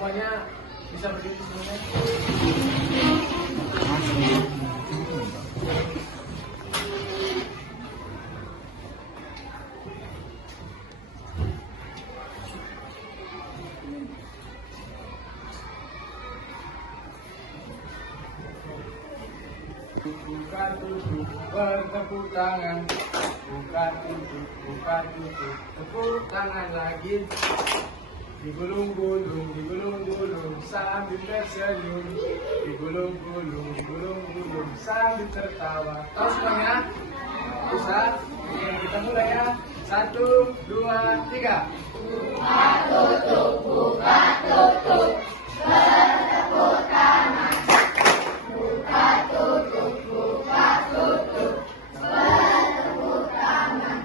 semuanya bisa berdiri semuanya. Buka tutup bertepuk tangan, buka tutup tepuk tangan lagi, digulung-gulung sambil tersenyum, digulung-gulung sambil tertawa. Tahu semuanya? Bisa? Oke, kita mulai ya. 1, 2, 3. Buka tutup bertepuk tangan. Buka tutup bertepuk tangan.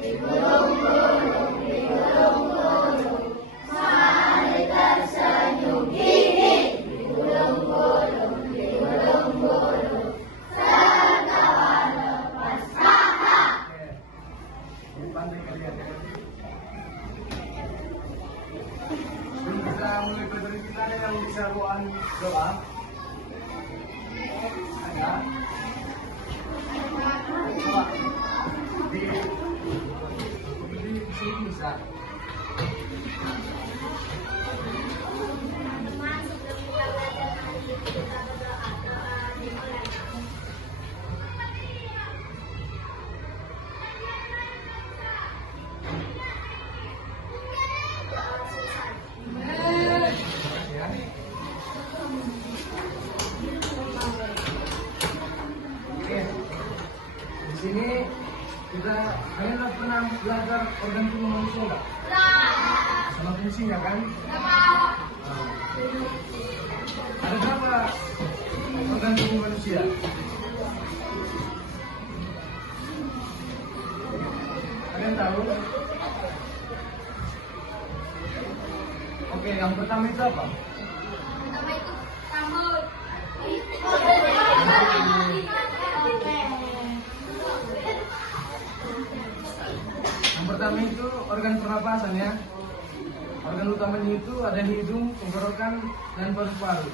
Digulung-gulung sambil tersenyum. Digulung-gulung tertawa lepas kakak. Oke, pandai kalian ya. Sebelum kita mulai pelajaran kita, ada yang bisa bawakan doa? Ada? Coba di sini bisa. Ya. Oke. Di sini kita kalian pernah belajar organ tubuh manusia nggak? Sama fungsinya kan? Nah, ada berapa organ tubuh manusia? Kalian tahu? Oke, yang pertama itu apa? Pertama itu rambut. Yang pertama itu organ pernapasan ya. Organ utamanya itu ada hidung, tenggorokan, dan paru-paru.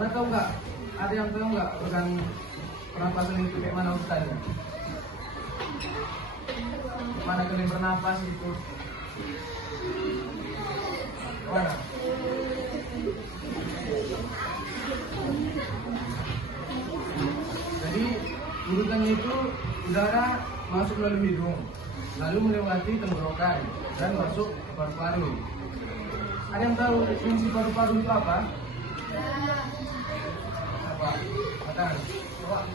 Ada tahu nggak? Ada yang tahu nggak organ pernapasan itu kayak mana urutannya? Mana kalian bernapas itu? Mana? Jadi urutannya itu udara masuk melalui hidung, lalu melewati tenggorokan dan masuk ke paru-paru. Ada yang tahu fungsi paru-paru itu apa? Apa? Katakan. Coba.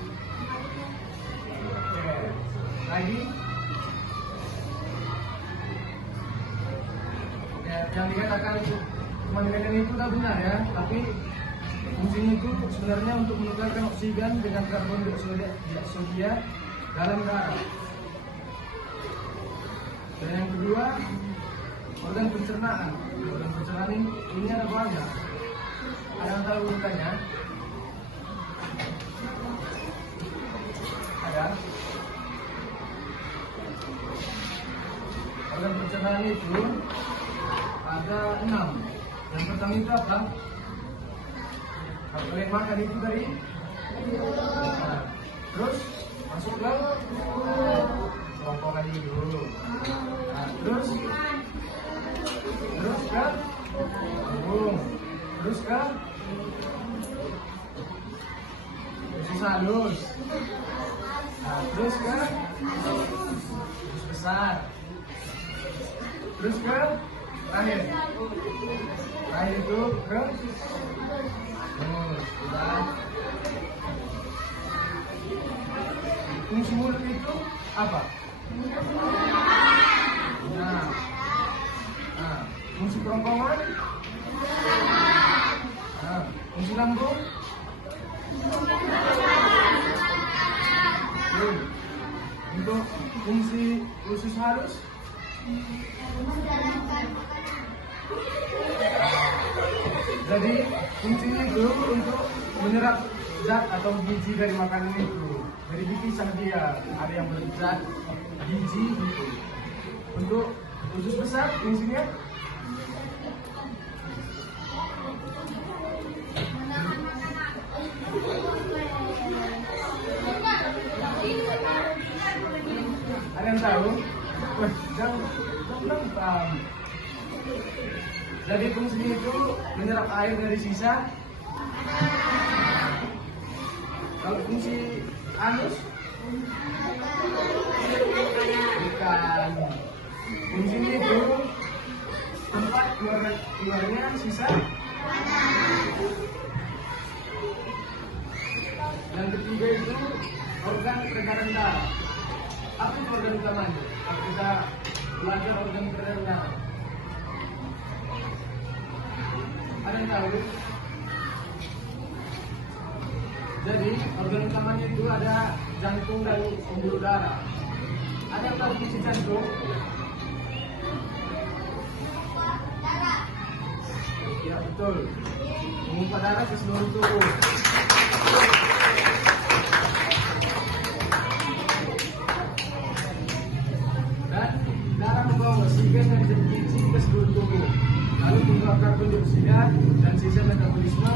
Oke. Lagi. Ya, yang dikatakan kemandirian itu udah benar ya, tapi fungsinya itu sebenarnya untuk menukarkan oksigen dengan karbon dioksida dalam darah. Dan yang kedua, organ pencernaan. Organ pencernaan ini ada banyak. Ada yang tahu urutannya? Ada? Organ pencernaan itu ada 6. Yang pertama itu apa? Kalau kalian makan itu dari nah, terus masuk ke kerongkongan hidung. Nah, terus ke lambung, terus ke usus halus. Nah, terus ke usus besar. Terus ke terakhir itu ke sudah. Fungsi mulut itu apa? Nah, fungsi kerongkongan? Nah, fungsi lambung? Untuk fungsi usus halus? Jadi fungsinya itu untuk menyerap zat atau gizi dari makanan itu. Jadi dipisah dia, ada yang berzat gizi gitu. Untuk usus besar fungsinya yang lengkap. Jadi fungsinya itu menyerap air dari sisa. Kalau fungsi anus, bukan. Fungsinya itu tempat keluarnya sisa. Yang ketiga itu organ peredaran darah. Apa itu organ utamanya? Kita belajar organ peredaran darah. Ada yang tahu? Jadi organ utamanya itu ada jantung dan pembuluh darah. Ada yang tahu fungsi jantung? Ya betul. Memompa darah ke seluruh tubuh. Dan darah membawa oksigen dari gizi ke seluruh tubuh. Lalu mengeluarkan karbon dioksida dan sisa metabolisme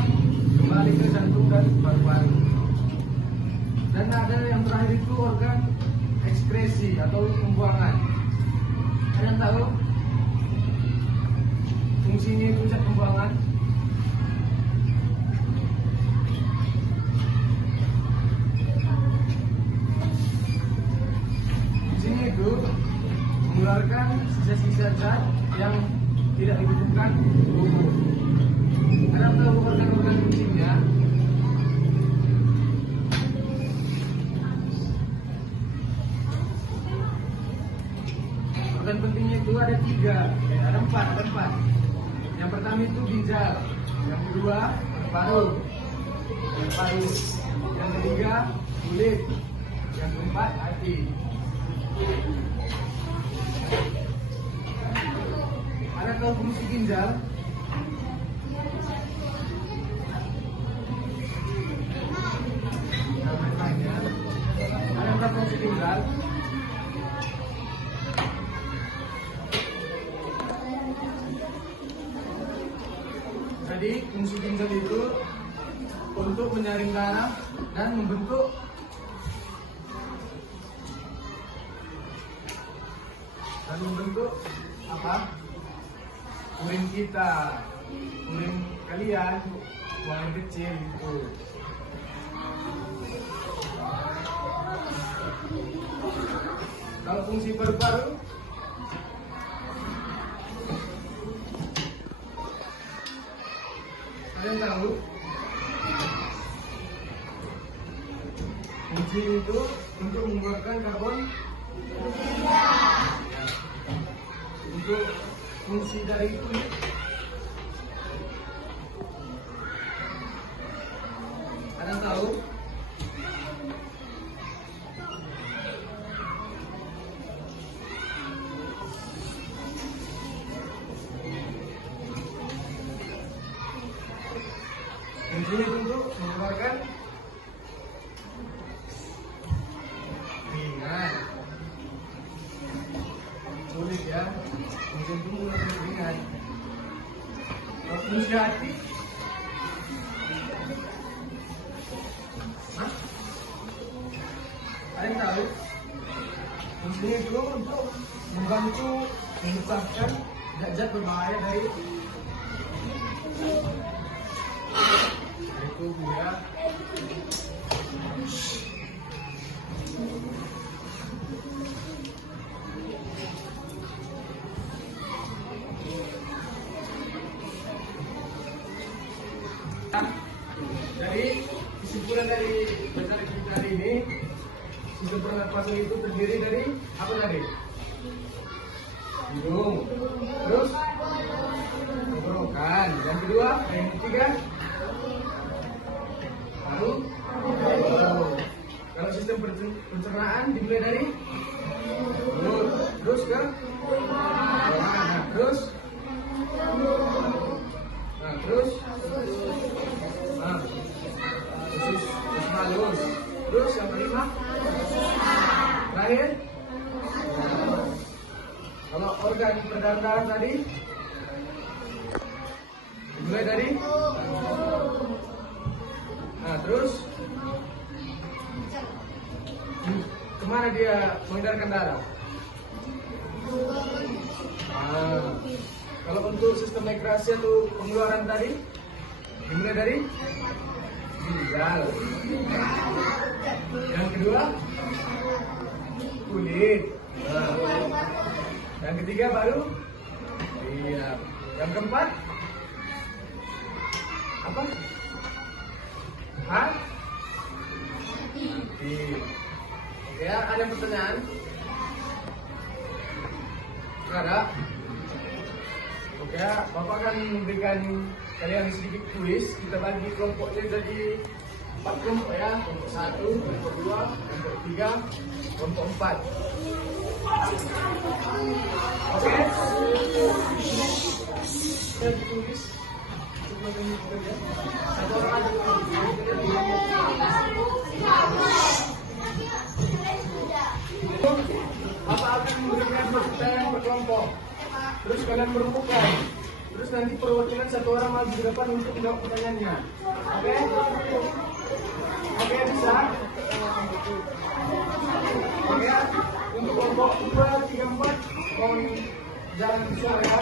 kembali ke jantung dan paru-paru. Dan ada yang terakhir itu organ ekskresi atau pembuangan. Ada yang tahu fungsinya pusat pembuangan? Fungsinya itu mengeluarkan sisa-sisa zat yang tidak dibutuhkan tubuh. Ada yang tahu organ-organ fungsinya? Organ pentingnya itu ada 3, ada 4. Yang pertama itu ginjal, yang kedua paru, yang ketiga kulit, yang keempat hati. Ada tahu fungsi ginjal? Ada yang tahu fungsi ginjal? Jadi fungsi ginjal itu untuk menyaring darah dan membentuk apa? Urin kita, urin kalian, buang kecil itu. Kalau fungsi paru-paru, ada yang tahu? Fungsi itu untuk mengeluarkan karbon. Untuk fungsi dari kulit, ada yang tahu? Fungsinya itu untuk mengeluarkan keringat. Sulit ya, fungsi itu mengeluarkan keringat. Kalau fungsi hati, ada yang tahu? Fungsinya itu untuk membantu memisahkan zat-zat berbahaya dari tubuh ya. Jadi kesimpulan dari pelajaran kita hari ini, sistem pernapasan itu terdiri dari apa tadi? Hidung, terus tenggorokan, yang kedua, yang ketiga, paru. Kalau sistem pencernaan dimulai dari mulut, terus ke terus usus halus, terus yang kelima terakhir. Kalau organ peredaran darah tadi dimulai dari terus kemana dia mengedarkan darah? Nah, kalau untuk sistem migrasi atau pengeluaran tadi dimulai dari ginjal. Yang kedua kulit. Nah, yang ketiga baru iya. Yang keempat apa? Hah? Hati. Oke, ada pertanyaan? Ada? Oke, Bapak akan memberikan kalian sedikit kuis. Kita bagi kelompoknya jadi 4 kelompok ya. Kelompok 1, kelompok 2, kelompok 3, kelompok 4. Oke? Kita tulis. Satu orang aja. Bapak akan memberikan pertanyaan per kelompok. Terus kalian merumputkan. Terus nanti perwakilan satu orang maju di depan untuk menjawab pertanyaannya. Oke? Oke, bisa? Oke, untuk kelompok 2, 3, 4 mohon jangan bicara ya.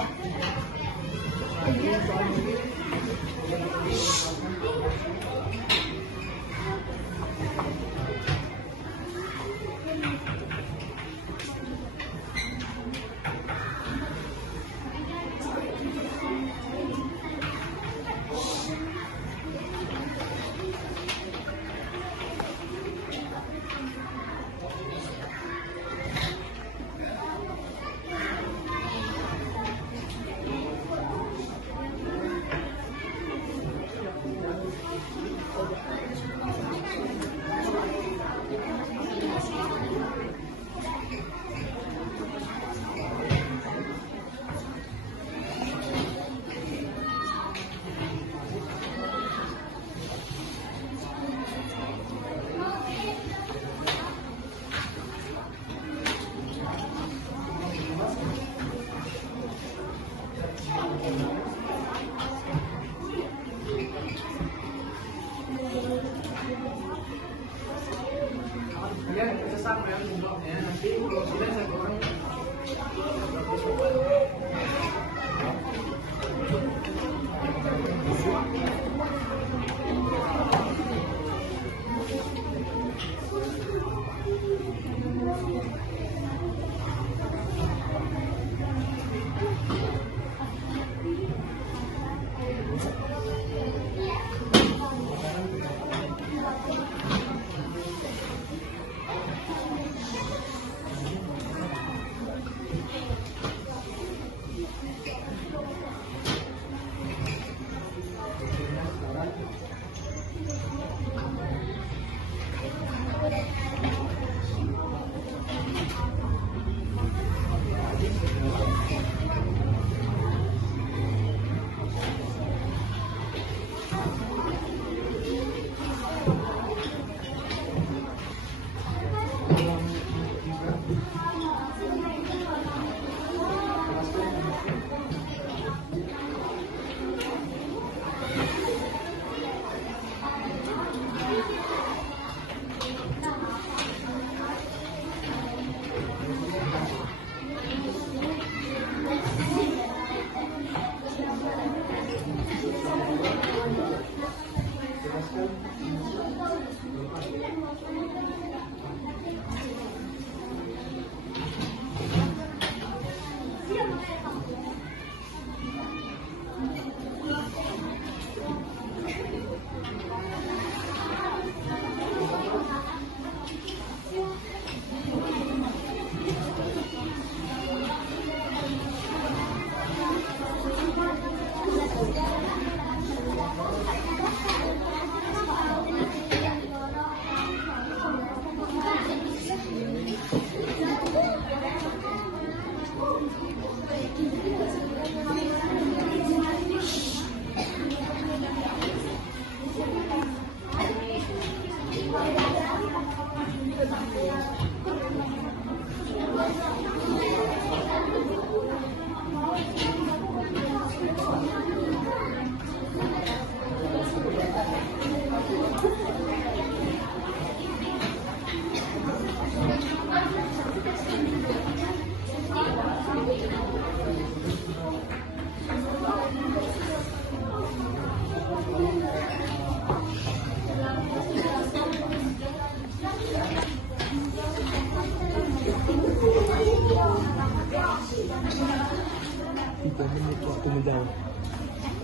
menit waktu menjawab.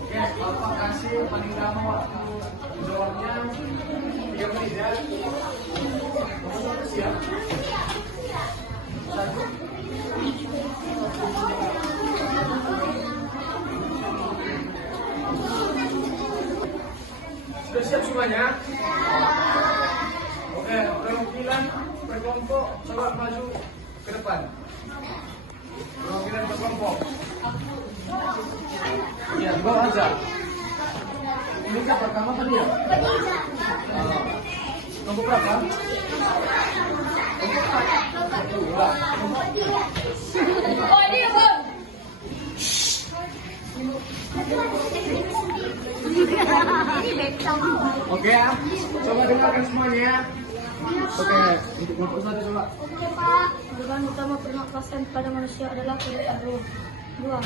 Oke, Bapak kasih paling lama waktu jawabnya 3 menit ya. Bapak siap? Satu. Sudah siap semuanya? Oke, perwakilan berkelompok coba maju ke depan. Perwakilan berkelompok. Ya, di bawah aja. Ini kak pertama tadi ya? Kelompok berapa? Kelompok dua. Oh, dia bang. Oke ya, coba dengarkan semuanya ya. Oke, untuk kelompok satu coba. Oke Pak. Organ utama pernapasan pada manusia adalah kulit paru. 2.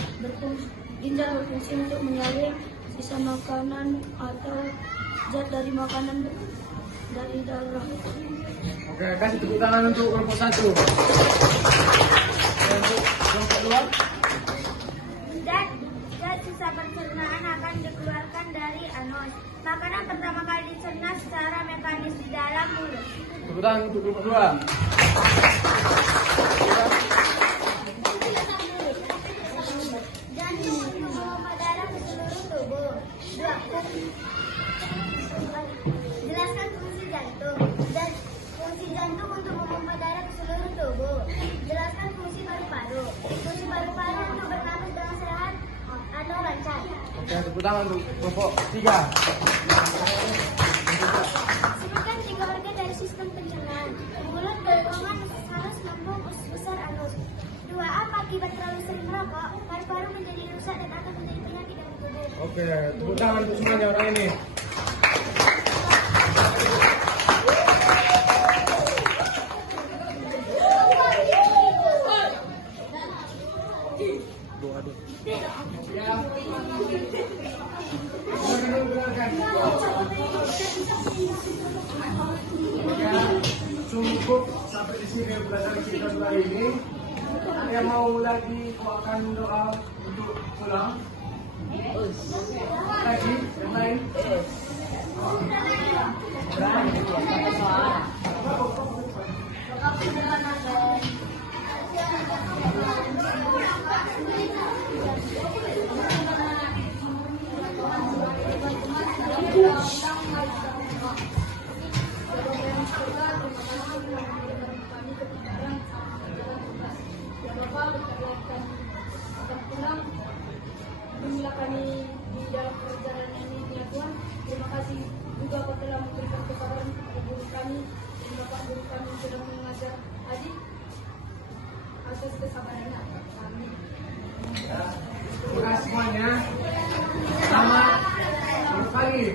Ginjal berfungsi untuk menyaring sisa makanan atau zat dari makanan dari darah. Oke, kasih tepuk tangan untuk kelompok satu. Untuk kelompok dua. Zat sisa pencernaan akan dikeluarkan dari anus. Makanan pertama kali dicerna secara mekanis di dalam mulut. Tepuk tangan untuk kelompok dua. Jantung untuk memompa darah ke seluruh tubuh. 2. Jelaskan fungsi jantung. Dan fungsi jantung untuk memompa darah ke seluruh tubuh. Jelaskan fungsi paru-paru. Fungsi paru-paru untuk bernapas dengan sehat atau lancar. Oke, tepuk tangan untuk kelompok tiga. Sebutkan 3 organ dari sistem pencernaan. Mulut, bongkongan, salus, lambung, usus besar, anus. 2. Apa akibat terlalu sering merokok? Paru-paru menjadi rusak dan akan menjadi penyakit dalam tubuh. Oke, tepuk tangan untuk semuanya orang ini. Ya. Dengarkan. Ya, cukup sampai di sini pelajaran kita kali ini. Ada yang mau lagi kuatkan doa untuk pulang? Lagi, yang lain? Inilah kami di dalam perjalanan ini ya Tuhan. Terima kasih juga Kau telah memberikan kesabaran kepada guru kami dan Bapak guru kami yang sudah mengajar adik atas kesabarannya. Amin. Terima kasih semuanya. Selamat pagi.